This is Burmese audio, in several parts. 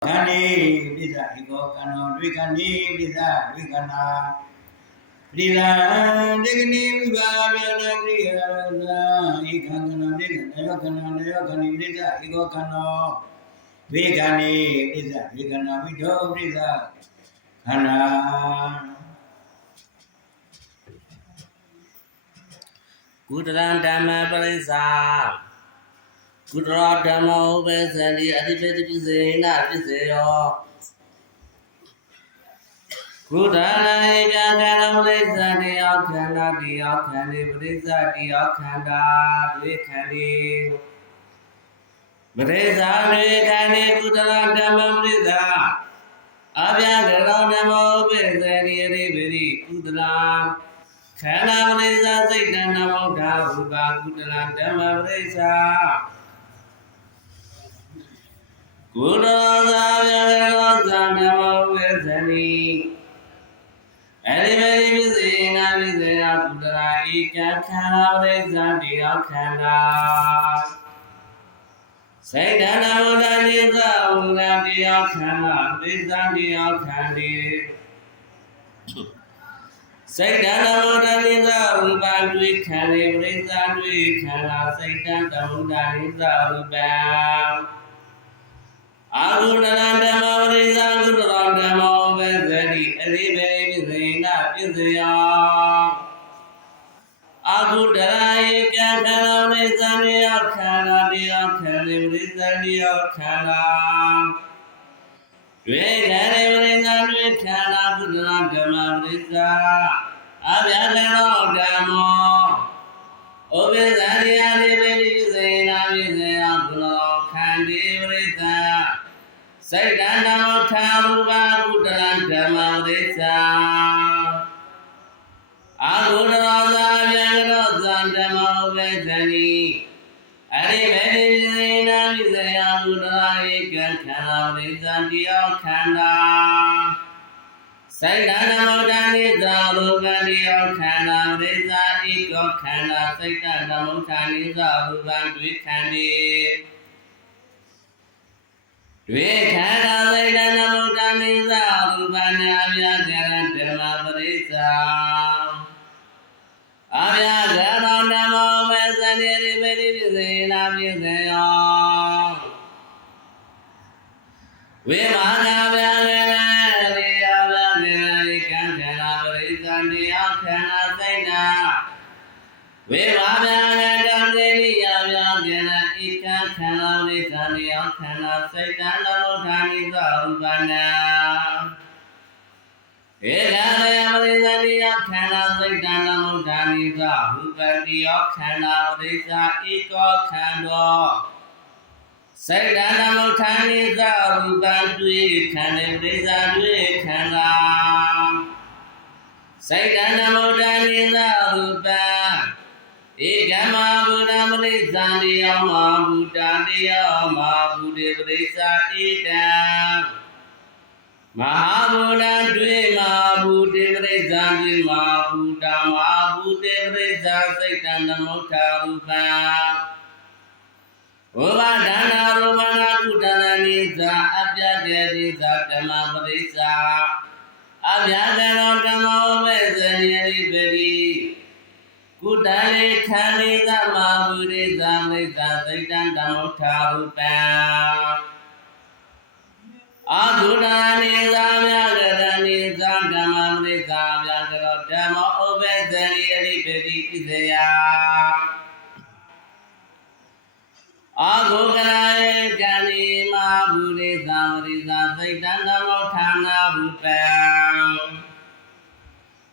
Kani bisa iko kano dwi kani bisa dwi kana Rila degni vibhavya kriya ikan kana nayo kani bisa iko kano dwi kani bisa dwi kana vidho bisa kana Kudaran Dhamma Parisa Kudra Dhamma Upasani Adipati Pisena Piseyo Kudana Eka Kana Parisa Diyakana Diyakani Parisa Diyakanda Diyakani Parisa Diyakani Kudra Dhamma Parisa Abhyagara Dhamma Upasani Adipati Kudra Khana Parisa Saitana Mokkha Rupa Kudra Dhamma Parisa Kudra Vyagara Dhamma Upasani Adipati Pisena Piseya Kudra Eka Khana Parisa Diyakanda Saitana Mokkha Rupa Diyakanda Parisa Diyakandi Saitana Mokkha Rupa Duyakandi Parisa Duyakanda Saitana Mokkha Rupa Agudana Dhamma Parisa Kudra Dhamma Upasani Adipati Pisena Piseya Agudana Eka Khana Parisa Diyakanda Diyakandi Parisa Diyakanda Duyakandi Parisa Duyakanda Kudra Dhamma Parisa Abhyagara Dhamma Upasani Adipati Pisena Piseya Kudra Khandi Parisa Saitana Mokkha Rupa Kudra Dhamma Parisa Agudana Vyagara Dhamma Upasani Adipati Pisena Piseya Kudra Eka Khana Parisa Diyakanda Saitana Mokkha Rupa Diyakanda Parisa Eka Khana Saitana Mokkha Rupa Duyakandi Duyakanda Saitana Mokkha Rupa Abhyagara Dhamma Parisa Abhyagara Dhamma Upasani Adipati Pisena Piseya Vimana Vyagara Eka Khana Parisa Diyakanda Saitana Vimana Vyagara Eka Khana Parisa Diyakanda Saitana Mokkha Rupa Eka Parisa Diyakanda Saitana Mokkha Rupa Diyakanda Parisa Eka Khanda Saitana Mokkha Rupa Duyakandi Parisa Duyakanda Saitana Mokkha Rupa Ekama Buddha Parisa Diyama Buddha Diyama Buddha Parisa Eka Mahabuddha Dvima Buddha Parisa Dvima Buddha Mahabuddha Parisa Saitana Mokkha Rupa Upadana Rupana Kudana Nisa Abhyagara Dhamma Parisa Abhyagara Dhamma Upasani Adipati Kudale Khani Dhamma Parisa Saitana Mokkha Rupa Agudana Nisa Vyagara Nisa Dhamma Parisa Vyagara Dhamma Upasani Adipati Piseya Agudana Gani Mahabudisa Parisa Saitana Mokkha Rupa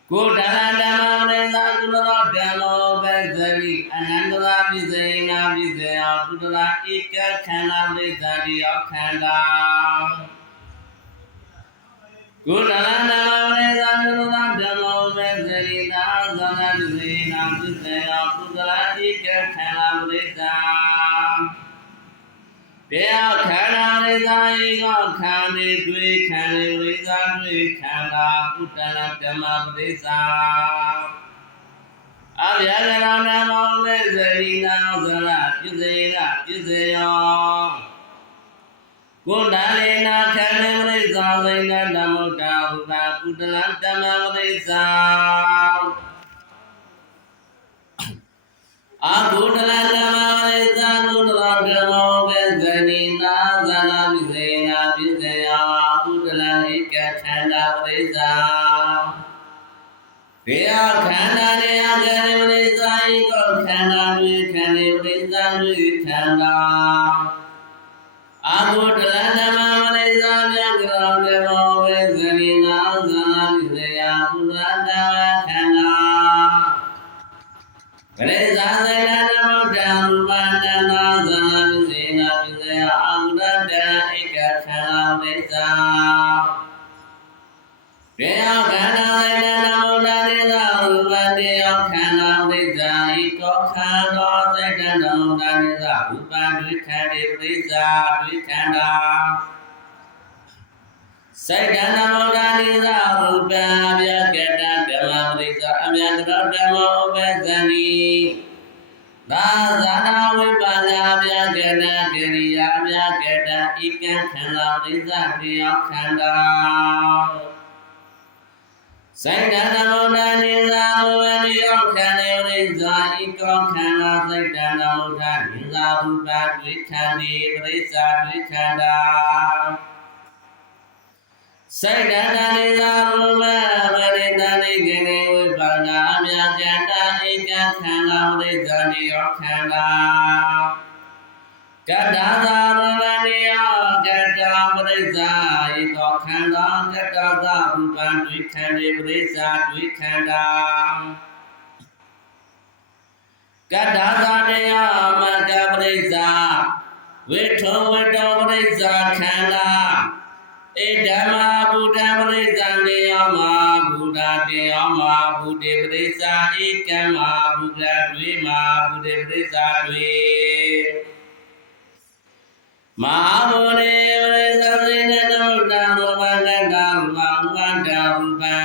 Kudana Dhamma Parisa Kudra Dhamma Upasani Anandara Pisena Piseya Kudra Eka Khana Parisa Diyakanda Kudana Dhamma Parisa Kudra Dhamma Upasani Anandara Pisena Piseya Kudra Eka Khana Parisa Diyakanda Parisa Eka Khandi Duyakandi Parisa Duyakanda Kudana Dhamma Parisa Abhyagara Dhamma Upasani Anandara Pisena Piseya ကုဏလေနာခန္ဓာပရိစ္ဆာစိဏဓမ္မုတာဟုသာကုတလံဓမ္မပရိစ္ဆာအာကုတလံဓမ္မပရိစ္ဆာကုတလံဓမ္မောဝေဇနိနာဇာနာပိစေနာပိစေယကုတလံဧကခန္ဓာပရိစ္ဆာဒေယခန္ဓာဒေယခန္ဓာပရိစ္ဆာဧကောခန္ဓာတွေခန္ဓာပရိစ္ဆာတွေခန္ဓာအာဟုတလဓမ္မပရိစ္ဆာမြတ်ကောဓမ္မောဝေဇနိနာဇာနာပိစေယကုသတခန္ဓာပရိစ္ဆာစေနဓမ္မတံရူပတံနာဇာနာပိစေနာပိစေယအာဟုတတံဧကခန္ဓာပရိစ္ဆာဒေယခန္ဓာစေနဓမ္မတံနိသာရူပတေယခန္ဓာပရိစ္ဆာဧကောခန္ဓာစေတံဓမ္မတံနိသာရူပဒွိခန္ဓေပရိစ္ဆာဒွိခန္ဓာစေတံဓမ္မတံနိသာရူပံအမြတ်ကတံဓမ္မပရိစ္ဆာအမြတ်ကတဓမ္မဥပ္ပဇဏီသာဇာနာဝိပါဒအမြတ်ကတံကိရိယာအမြတ်ကတံဧကံခန္ဓာပရိစ္ဆာတေယခန္ဓာစေတံဓမ္မတံနိသာရူပံတေယခန္ဓေပရိစ္ဆာဧကောခန္ဓာစေတံဓမ္မတံနိသာရူပံဒွိခန္ဓေပရိစ္ဆာဒွိခန္ဓာစေတံဓမ္မိသာရူပပရိသန္တိကိနေဝိပါဒအမြတ်ကတံဧကခန္ဓာပရိစ္ဆာတေယခန္ဓာကတ္တသာရူပတေယကတ္တပရိစ္ဆာဧကောခန္ဓာကတ္တသာရူပံဒွိခန္ဓေပရိစ္ဆာဒွိခန္ဓာကတ္တသာတေယမတ္တပရိစ္ဆာဝိထောဝိတောပရိစ္ဆာခန္ဓာဧဓမ္မာဘုဒ္ဓပရိစ္ဆာတေယမဘုဒ္ဓတေယမဘုဒ္ဓပရိစ္ဆာဧကံမဘုဒ္ဓဒွေမဘုဒ္ဓပရိစ္ဆာဒွေမဟာဘုဒ္ဓပရိစ္ဆာစေနသမုဒ္ဒရူပံကတ္တရူပံဥပန္တရူပံ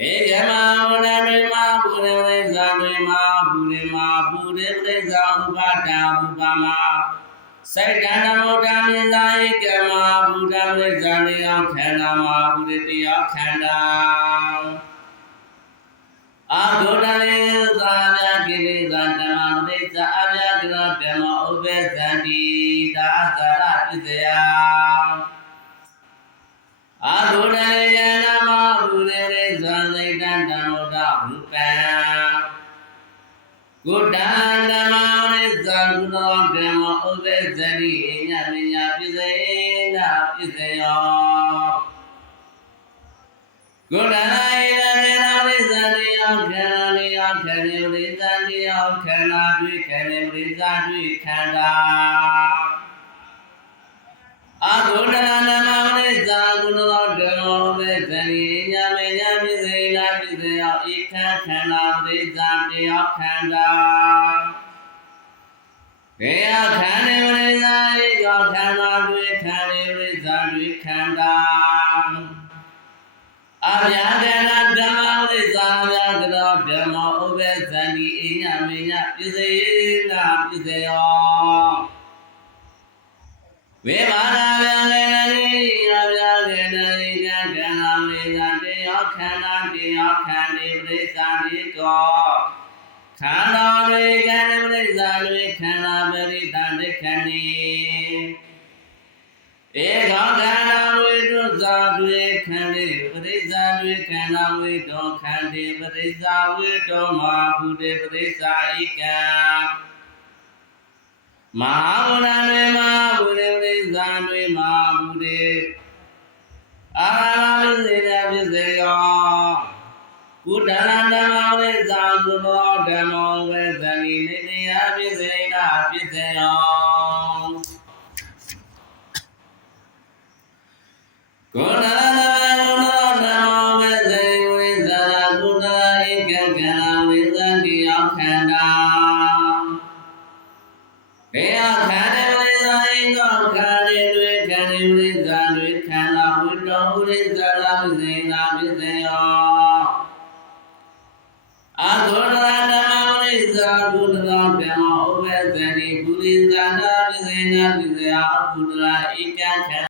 ဧကမဘုဒ္ဓဒွေမဘုဒ္ဓပရိစ္ဆာဒွေမဘုဒ္ဓမဘုဒ္ဓပရိစ္ဆာဥပတ္တရူပမစေတံဓမ္မတံနိသာဧကမဘုဒ္ဓပရိစ္ဆာတေယခန္ဓာမဘုဒ္ဓတေယခန္ဓာအာဂုတလေသာမြကိလေသာဓမ္မပရိစ္ဆာအမြကရဓမ္မဥပ္ပဇန္တိသာသရပစ္စယအာဂုတလေယနာမဘုဒ္ဓပရိစ္ဆာစိတံဓမ္မတရူပံကုတ္တံဓမ္မပရိစ္ဆာကုသောဓမ္မဥပ္ပဇဏိညမညာပစ္စေနာပစ္စယောကုတ္တနာဧကခေနပရိစ္ဆာတေယခန္ဓာတေယခန္ဓေပရိစ္ဆာတေယခန္ဓာဒွိခန္ဓေပရိစ္ဆာဒွိခန္ဓာအာကုတ္တနာဓမ္မပရိစ္ဆာကုသောဓမ္မဥပ္ပဇဏိညမညာပစ္စေနာပစ္စယောဧကခန္ဓာပရိစ္ဆာတေယခန္ဓာဒေယခန္ဓေပရိစ္ဆာဧကောခန္ဓာဒွေခန္ဓေပရိစ္ဆာဒွေခန္ဓာအမြာကရဓမ္မပရိစ္ဆာအမြာကရဓမ္မဥပ္ပဇန္တိအညမညပစ္စေနာပစ္စယောဝိမာနာဗျာလေနိယဗျာလေနိကခန္ဓာပရိစ္ဆာတေယခန္ဓာတေယခန္ဓေပရိစ္ဆာတိကောခန္ဓာတွေခန္ဓာပရိစ္ဆာတွေခန္ဓာပရိသန္တိခန္ဓေဧကောခန္ဓာဝိတုဇာတွေခန္ဓေပရိစ္ဆာတွေခန္ဓာဝိတောခန္ဓေပရိစ္ဆာဝိတောမဘုဒ္ဓပရိစ္ဆာဧကံမဟာဗုဒ္ဓတွေမဘုဒ္ဓပရိစ္ဆာတွေမဘုဒ္ဓအာရဟိစေနပစ္စယောကုတ္တရဓမ္မပရိစ္ဆာကုသောဓမ္မောဝေဇဏိနိတိယပစ္စေနာပစ္စယောကုတ္တရဓမ္မောဝေဇဏိဝိဇာကုတ္တရဧကခန္ဓာဝိဇန္တိယခန္ဓာဒေယခန္ဓေပရိစ္ဆာဧကောခန္ဓေတွေခန္ဓေပရိစ္ဆာတွေခန္ဓာဝိတောပရိစ္ဆာလာပစ္စေနာပစ္စယောအာဂုတရဓမ္မပရိစ္ဆာကုတ္တရဓမ္မဥပ္ပဇဏိပုရိသန္တာပစ္စ နေနာတိဇာဘုဒ္ဓရာဧကံခ